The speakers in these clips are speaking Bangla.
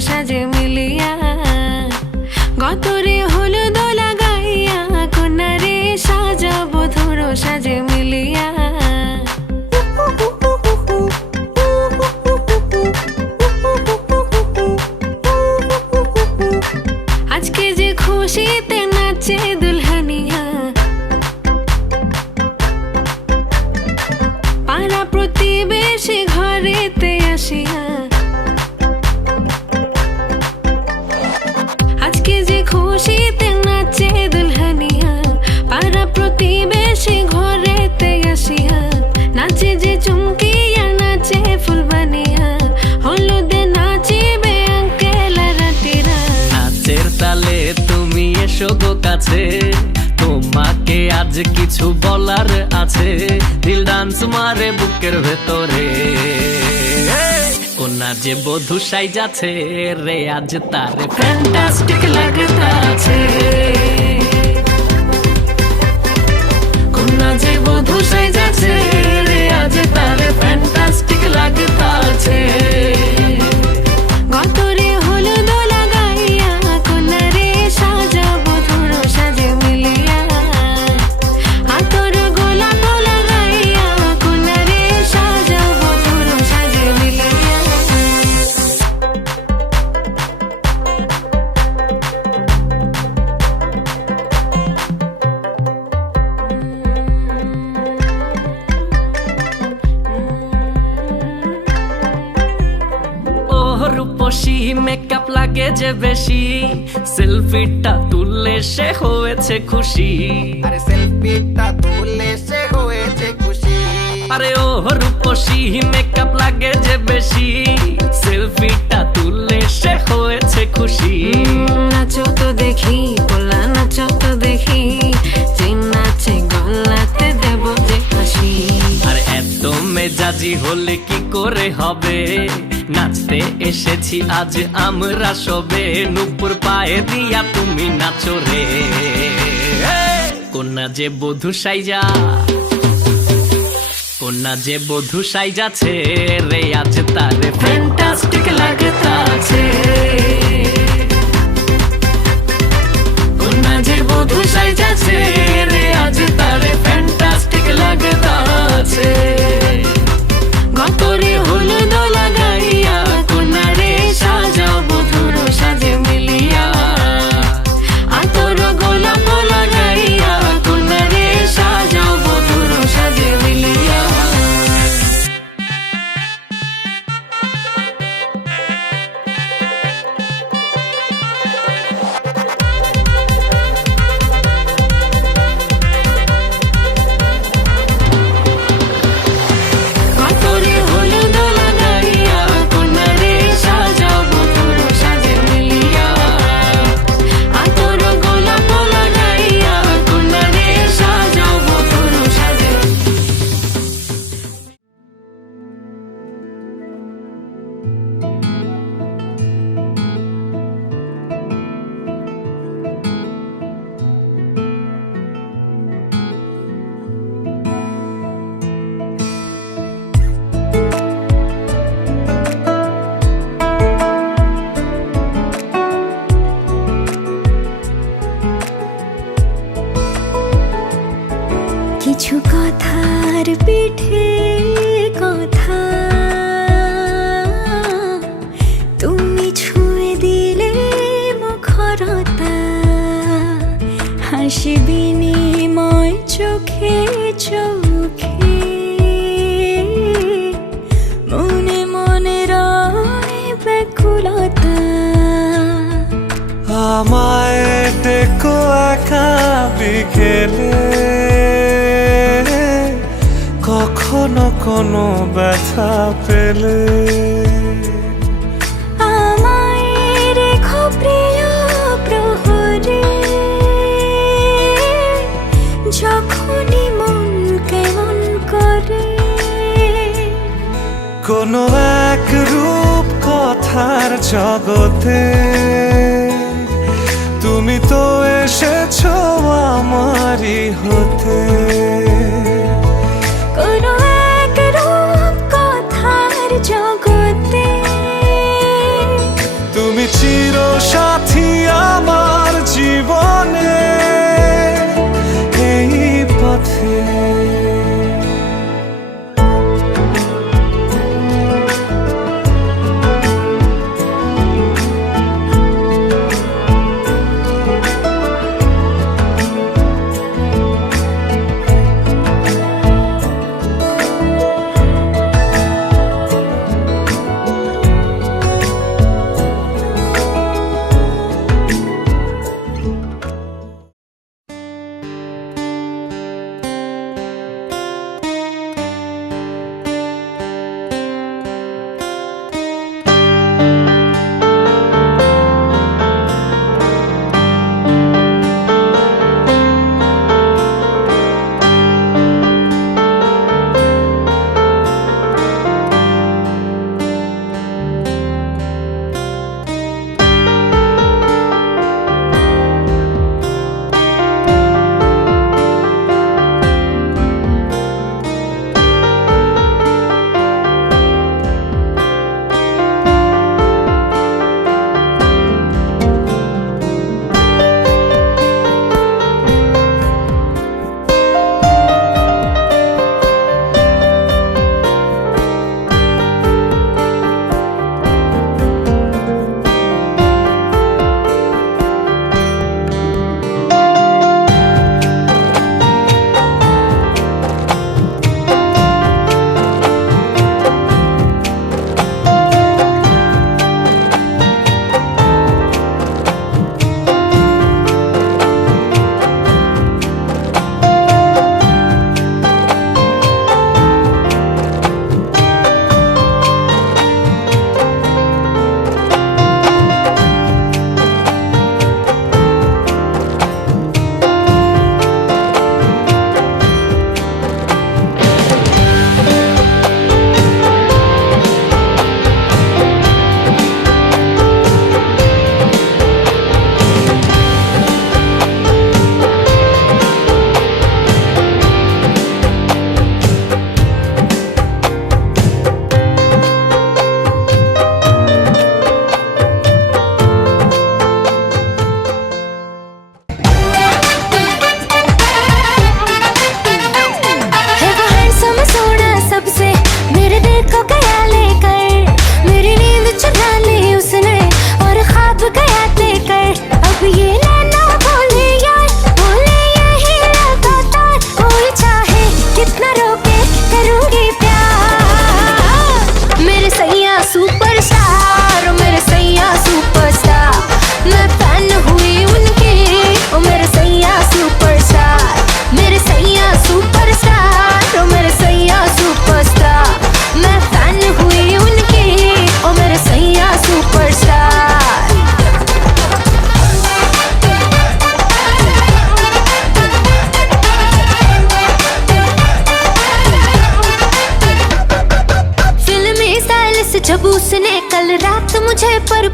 সাজে মিলিয়া গতরে হলুদ লাগাইয়া কন্যারে সাজাবো ধুর সাজে মিলিয়া আজকে যে খুশিতে নাচে দুলহানিয়া পাড়া প্রতিবেশী ঘরেতে আসিয়া আজকে যে খুশিতে নাচে দুলহানিয়া পাড়া প্রতিবেশী ঘরেতে আসিয়া নাচে যে চুমকিয়া নাচে ফুলবানিয়া হলুদে নাচিবে আঙ্কেল রাতিরা নাচের তালে তুমি এসো গো কাছে তোমাকে আজ কিছু বলার আছে দিল ডান্স মারে বুকের ভেতরে কোনা যে বধূ সাইজাছে রে আজ তারে ফ্যান্টাস্টিক লাগতাছে কোনা যে বধূ সাইজাছে রে আজ তারে ফ্যান্টাস্টিক লাগতাছে গতরে হলুদ লাগাইয়া কন্যারে সাজাবো ধুর সাজে মিলিয়া আতর গোলাপ লাগাইয়া কন্যারে সাজাবো ধুর সাজে মিলিয়া রূপসী মেকআপ লাগে যে বেশি সেলফিটা তুললে সে হয়েছে খুশি আরে সেলফিটা তুললে সে হয়েছে খুশি আরে ও রূপসী মেকআপ লাগে যে বেশি সেলফিটা তুললে সে হয়েছে খুশি নাচো তো দেখি পোলা নাচো তো দেখি যে নাচে গলাতে দেব যে হাসি আর এত মেজাজি হলে কি করে হবে নাচতে এসেছি আজ আমরা সবে নুপুর পায়ে দিয়া তুমি নাচো রে কোনা যে বধূ সাইজা কোনা যে বধূ সাইজাছে রে আজ তারে ফ্যান্টাস্টিক লাগতাছে কোনা যে বধূ সাইজাছে রে আজ তারে ফ্যান্টাস্টিক লাগতাছে গতরে হলুদ লাগাইয়া কন্যারে সাজাবো ধুর সাজে মিলিয়া আতর গোলাপ লাগাইয়া কন্যারে সাজাবো ধুর সাজে মিলিয়া গতরে হলুদ লাগাইয়া কন্যারে সাজাবো ধুর সাজে মিলিয়া আতর গোলাপ লাগাইয়া কন্যারে সাজাবো ধুর সাজে কিছু কথার পিঠে কথা তুমি ছুঁয়ে দিলে মুখরতা হাসি বিনিময় চোখে চোখে মনে মনে রয় ব্যাকুলতা আমায় ডেকো একা বিকেলে কখনো কোনো ব্যথা পেলে আমায় রেখো প্রিয় প্রহরে যখনই মন কেমন করে কোনো এক রূপ কথার জগতে তুমি তো এসেছো আমারই হতে কোনো এক রূপ কথার জগতে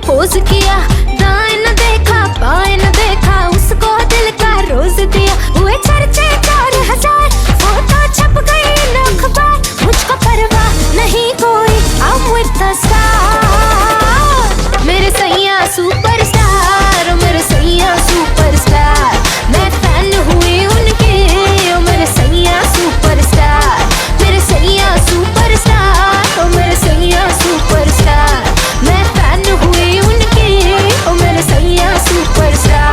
प्रपोज किया, दाएं न देखा बाएं न देखा, उसको दिल का रोज दिया। हुए चर्चे 4000, फोटो छप गई इन अखबार, मुझको परवाह नहीं कोई, I'm with the star। मेरे सैया सुपरस्टार, मेरे सैया सुपरस्टार, मैं फैन हुई उनके, ओ मेरे सैया सुपरस्टार, मेरे सैया सुपरस्टार, ओ मेरे सैया सुपरस्टार, मैं फैन हुई उनके, ओ मेरे सैया सुपरस्टार।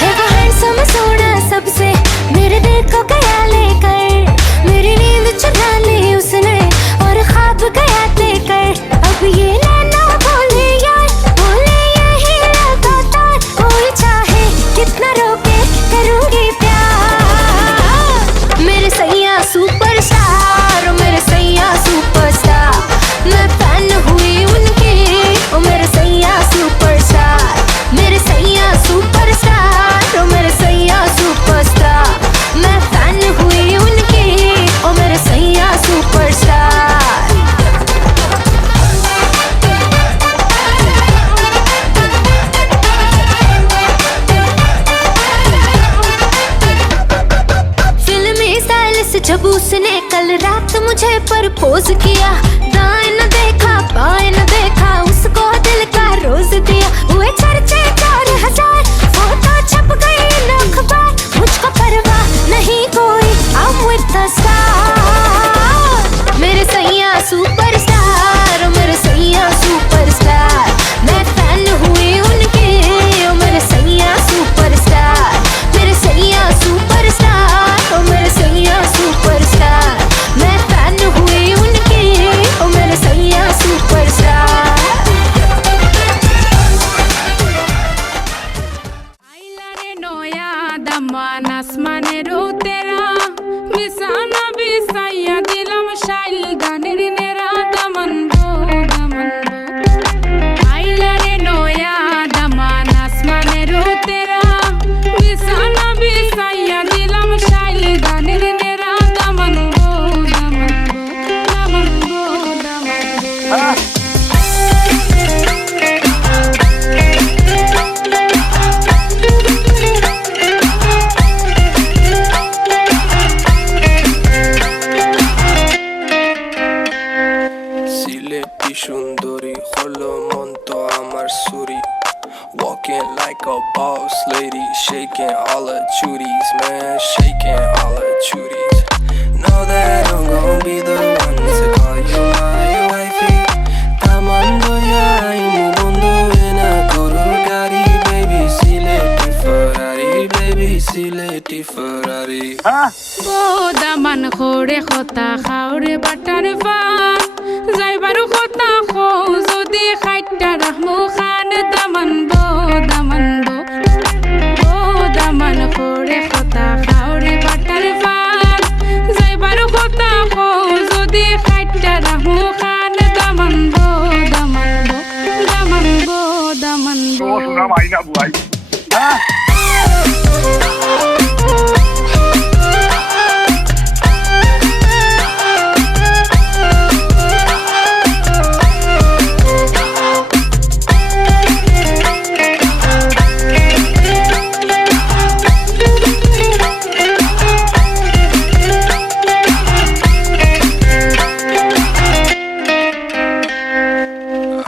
है वो handsome सोना सबसे, मेरे दिल को गया लेकर, मेरी नींद चुरा ली उसने और ख्वाब गया लेकर। अब ये नैना बोले यार, बोले यही लगातार, कोई चाहे कितना रोके करूंगी प्यार। मेरे सैया सुपरस्टार, मेरे सैया सुपरस्टार, मैं फैन हुई उनके, ओ मेरे सैया सुपरस्टार, मेरे सैया सुपरस्टार, ओ मेरे सैया सुपरस्टार, मैं फैन हुई उनके, ओ मेरे सैया सुपरस्टार। फिल्मी स्टाइल से जब उसने कल रात मुझे प्रपोज किया, दाएं न देखा बाएं न देखा, उसको दिल का रोज दिया। हुए चर्चे 4000, फोटो छप गई इन अखबार, मुझको परवाह नहीं कोई, I'm with the star। मेरे सैया सुपरस्टार, मेरे सैया सुपरस्टार, मैं फैन हुई उनके, ओ मेरे सैया सुपरस्टार, मेरे सैया सुपरस्टार, ओ मेरे सैया सुपरस्टार, मैं फैन हुई उनके, ओ मेरे सैया सुपरस्टार। আইলারে নয়া দামান আসমানের তেরা, বিছানা বিছাইয়া দিলাম শাইল গানের নেরা, দামান গো দামান গো। আইলারে নয়া দামান আসমানের তেরা, বিছানা বিছাইয়া দিলাম শাইল গানের নেরা, দামান গো দামান গো, দামান গো দামান গো। সিলেটি সুন্দরী হলো মন তো আমার সুরি, walking like a boss lady, shaking all her chuties, man, shaking all her chuties. Know that I'm gonna be the one to call you my wifey. Tamando ya imu bondo ena gurur gari, baby Sileti Ferrari, baby Sileti Ferrari. O Daman খোরে খতা খাওরে butter fun, যাইবারু খতা খো যদি খাইটা রাখমু খান, দামান বো দামান বো। ও দামান খোরে খতা খাওরে বাটার ফান, যাইবারু খতা খো যদি খাইটা রাখমু খান, দামান বো দামান বো, দামান বো দামান বো।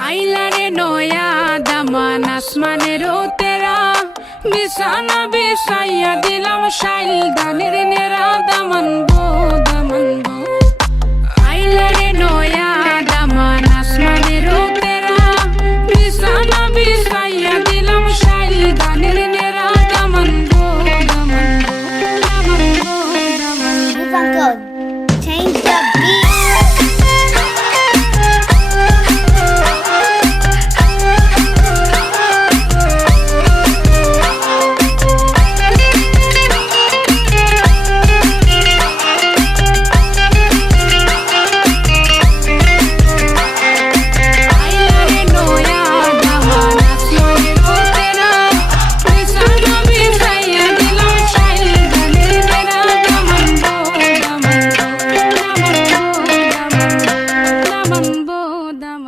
আইলারে নয়া দামান আসমানের তেরা, বিছানা বিছাইয়া দিলাম শাইল গানের নেরা, দামান গো দামান গো। আইলারে নয়া দামান আসমানের তেরা, বিছানা বিছাইয়া দিলাম শাইল গানের নেরা, দামান গো দামান গো, দামান গো দামান গো। Change the beat।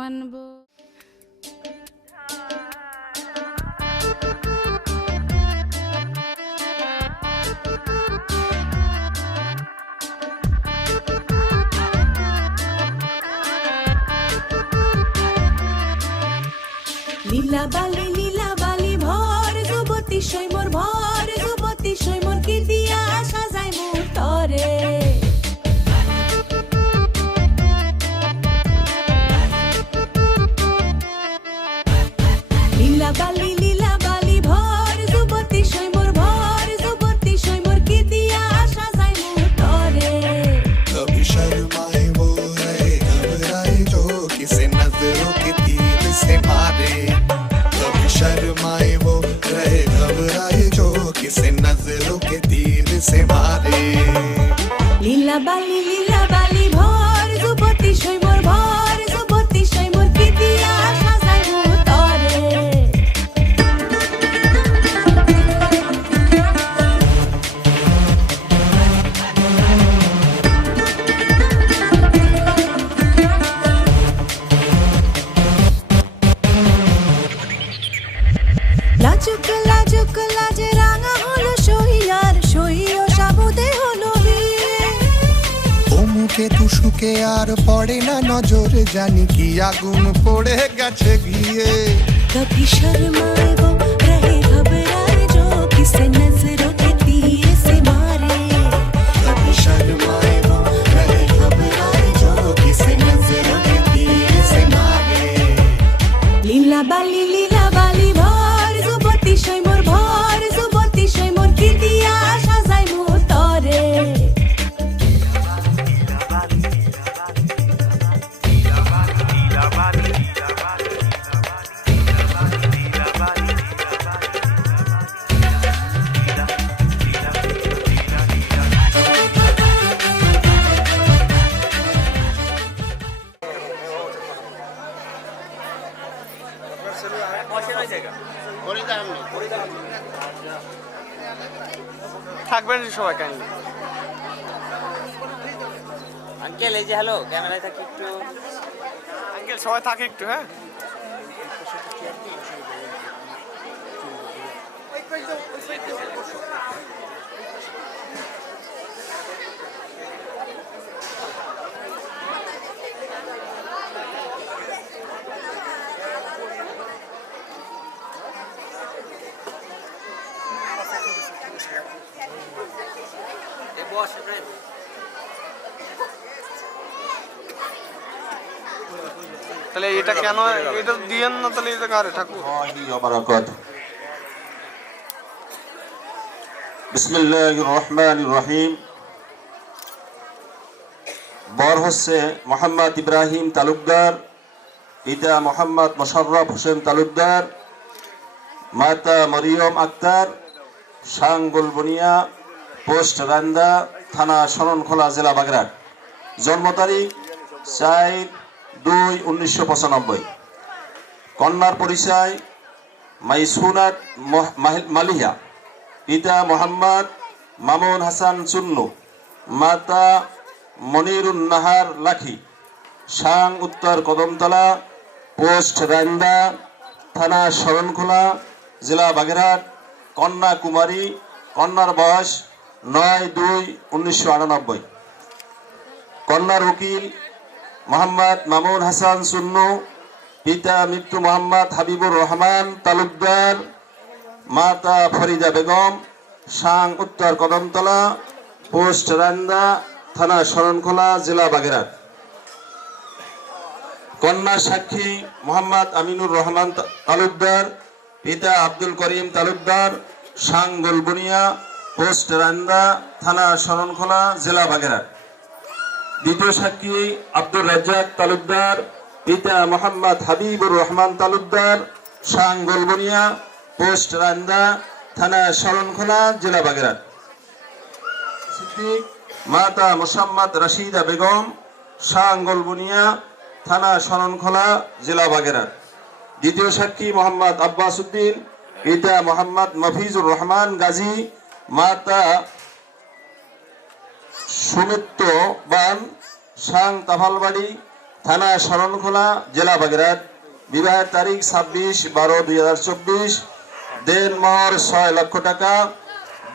মানব। লীলা বালি ভর যুবতী সৈমর ভর যুবতী সৈমর কি দিয়া সাজাই মুতরে লীলা বালি ভর যুবতী সৈমর ভর যুবতী সৈমর কি দিয়া সাজাই মুতরে कभी शर्माए वो रहे घबराए जो किसे नजरों के तीर से मारे कभी शर्माए वो रहे घबराए जो किसे नजरों के तीर से मारे লীলা বালি ভর যুবতী সৈমর ভর যুবতী সৈমর কি দিয়া সাজাই মুতরে লাজুক লাজে রাঙা হলো সহিয়ার সহিও সাবুদে হলো বিয়ে মুখে তুষুকে আর পড়ে না নজর জানি কি আগুন পড়ে গেছে গিয়ে कभी शर्माए वो रहे घबराए जो किसे नजरों के तीर से मारे कभी शर्माए वो रहे घबराए जो किसे नजरों के तीर से मारे লীলা বালি ভর যুবতী সৈমর ভর যুবতী সৈমর কি দিয়া সাজাই মুতরে থাকবেন সবাই কাইন্ডলি আঙ্কেল এই যে হ্যালো ক্যামেরায় থাকি একটু আঙ্কেল সবাই থাকে একটু হ্যাঁ এই বস ফ্রেন্ড তাহলে এটা কেন এটা দিয়েন না তাহলে এটা কারে ঠাকুর বিসমিল্লাহির রহমানির রহিম। বর হচ্ছে মোহাম্মদ ইব্রাহিম তালুকদার, পিতা মোহাম্মদ মোশাররফ হোসেন তালুকদার, মাতা মরিয়ম আক্তার, সাঙ্গুল বনিয়া, পোস্ট রান্দা, থানা শরণখোলা, জেলা বাগেরহাট। জন্ম তারিখ 4/2/1995। কন্যার পরিচয় মাইসুনাত মালিহা, পিতা মোহাম্মদ মামুন হাসান চুন্নু, মাতা মনিরুন নাহার লাখি, সাং উত্তর কদমতলা, পোস্ট রান্দা, থানা শরণখোলা, জেলা বাগেরহাট। কন্যা কুমারী, কন্যার বয়স 9/2/1998। কন্যার উকিল মোহাম্মদ মামুন হাসান চুন্নু, পিতা মৃত্যু মোহাম্মদ হাবিবুর রহমান তালুকদার, মাতা ফরিদা বেগম, সাং উত্তর কদমতলা, পোস্ট রান্দা, থানা শরণখোলা, জেলা বাগেরহাট। কন্যা সাক্ষী মোহাম্মদ আমিনুর রহমান তালুকদার, পিতা আব্দুল করিম তালুকদার, সাং গোলবনিয়া, পোস্ট রান্দা, থানা শরণখোলা, জেলা বাগেরহাট। দ্বিতীয় সাক্ষী আব্দুর রাজ্জাক তালুকদার, পিতা মোহাম্মদ হাবিবুর রহমান তালুকদার, সাং গোলবনিয়া, পোস্ট রান্দা, থানা শরণখোলা, জেলা বাগেরহাট। মাতা মোসাম্মদ রশিদা বেগম, সাং গোলবনিয়া, থানা শরণখোলা, জেলা বাগেরহাট। দ্বিতীয় সাক্ষী মোহাম্মদ আব্বাস উদ্দিন, পিতা মোহাম্মদ মফিজুর রহমান গাজী, মাতা সুমিত্র বান, সাং তাফালবাড়ি, থানা শরণখোলা, জেলা বাগেরহাট। বিবাহের তারিখ 26/12/2024। দেন মোহর 6 লক্ষ টাকা।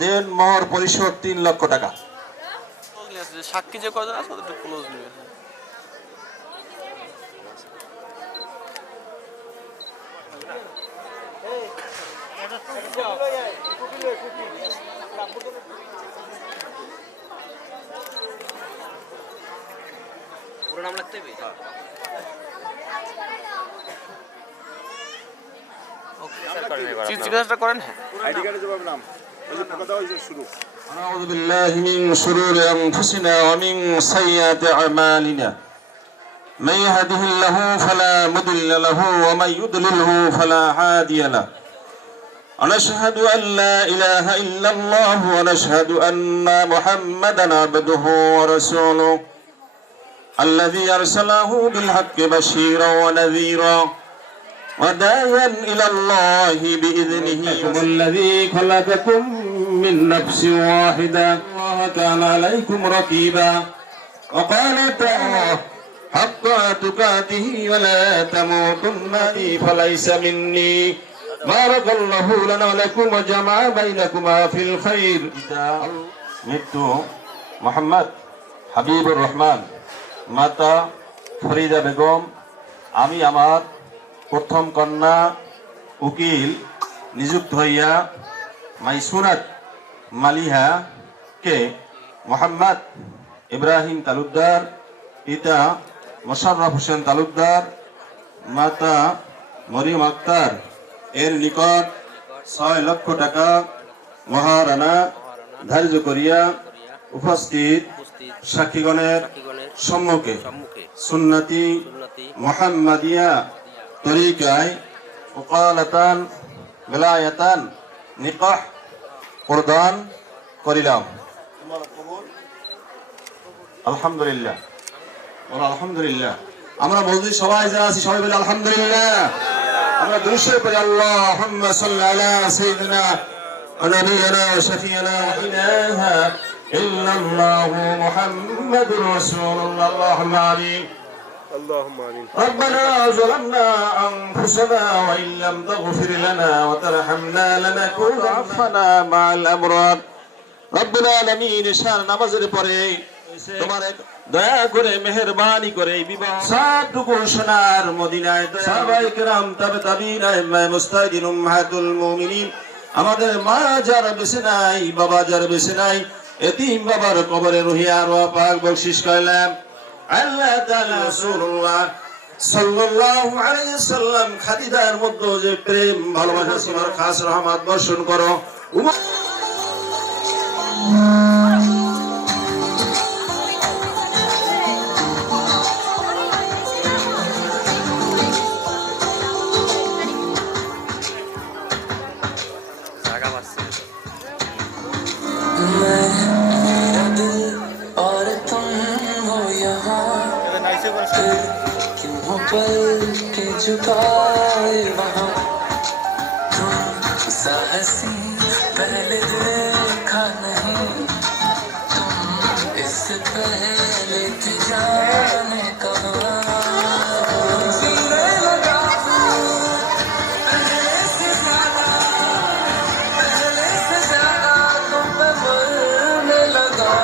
দেন মোহর পরিশোধ 3 লক্ষ টাকা। সাক্ষী যে কজন আছে ওদের ক্লোজ নেবে। পুরো নাম লিখতে হবে। জিজ্ঞাসা করেন। আইডি কার্ডে জবাব নাম ওই যে কথা হইছে শুরু। أعوذ بالله من شرور أنفسنا ومن سيئات أعمالنا من يهده الله فلا مضل له ومن يضلله فلا هادي له ونشهد أن لا إله إلا الله ونشهد أن محمدا عبده ورسوله الذي أرسله بالحق بشيرا ونذيرا وداعيا إلى الله بإذنه الذي خلقكم من نفس واحدة الله كان عليكم رقيبا وقال تعالى حق تقاته ولا تموتن فليس مني بارك الله لنا ولكم وجمع بينكما في الخير মৃত্যু মোহাম্মদ হাবিবুর রহমান, মাতা ফরিদা বেগম। আমি আমার প্রথম কন্যা উকিল নিযুক্ত হইয়া মাইসুরাত মালিহা কে মোহাম্মদ ইব্রাহিম তালুকদার, পিতা মোশাররফ হোসেন তালুকদার, মাতা মরিয়ম আক্তার এর নিকট 6 লক্ষ টাকা মহারানা ধার্য করিয়া উপস্থিত সাক্ষীগণের সম্মুখে সুন্নতি মুহাম্মাদিয়া তরিকায় ওকালাতান বেলায়াতান নিকাহ প্রদান করিলাম। আলহামদুলিল্লাহ, আলহামদুলিল্লাহ। আমরা মসজিদ সবাই যারা আছি সবাই বলি আলহামদুলিল্লাহ। আমরা দুরূদ শরীফ পড়ি, আল্লাহুম্মা সাল্লি আলা সাইয়্যিদিনা ওয়া নাবিয়িনা ওয়া শাফিয়িনা ওয়া ইলাহা ইল্লাল্লাহু মুহাম্মাদুর রাসূলুল্লাহ। আল্লাহুম্মা আমিন। ربنا ظلمنا أنفسنا وإن لم تغفر لنا وترحمنا لنكونن مع الأبرار رب العالمين। শান নামাজের পরে তোমার দয়া করে মেহেরবানি করে বিবাহ সবটুকু সোনার মদিনায় সাহাবায়ে কেরাম তাবে তাবিঈন আইম্মায়ে মুজতাহিদিন উম্মাহাতুল মুমিনিন, আমাদের মা যারা বেঁচে নাই, বাবা যারা বেঁচে নাই, এতিম বাবার কবরে রুহিয়া আরওয়াহ পাক বখশিশ করলাম। আল্লাহ তাআলা রাসূলুল্লাহ সাল্লাল্লাহু আলাইহি ওয়াসাল্লাম খাদিজার মধ্যে যে প্রেম ভালোবাসা তোমার খাস রহমত বর্ষণ করো। झुकाए वहाँ तुम सा हसी पहले देखा नहीं, तुम इस पहले थे जाने कहाँ। जीने लगा पहले से ज्यादा तुम पे मरने लगा।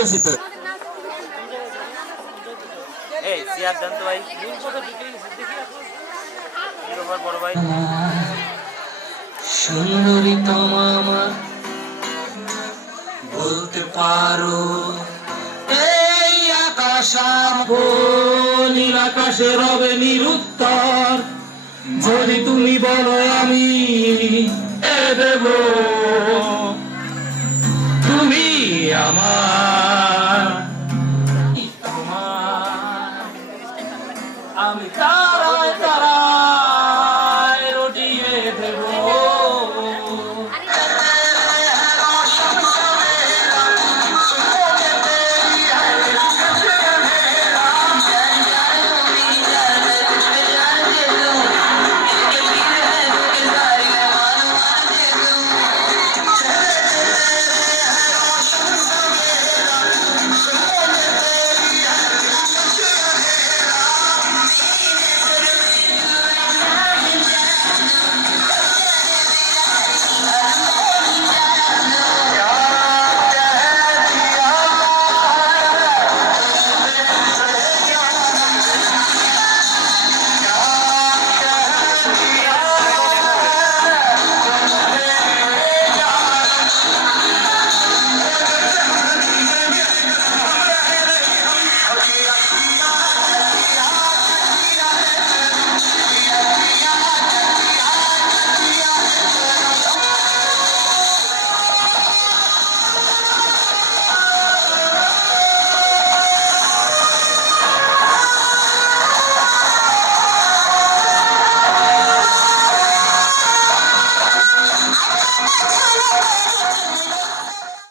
হয়েছি তো। এই চেয়ার দেন তো ভাই বড় ভাই সুন্দরী তোমা আমার বলতে পারো এই আকাশ নীল আকাশে রবে নিরুত্তর যদি তুমি বলো আমি দেব তুমি আমার তোমার আমি তারায়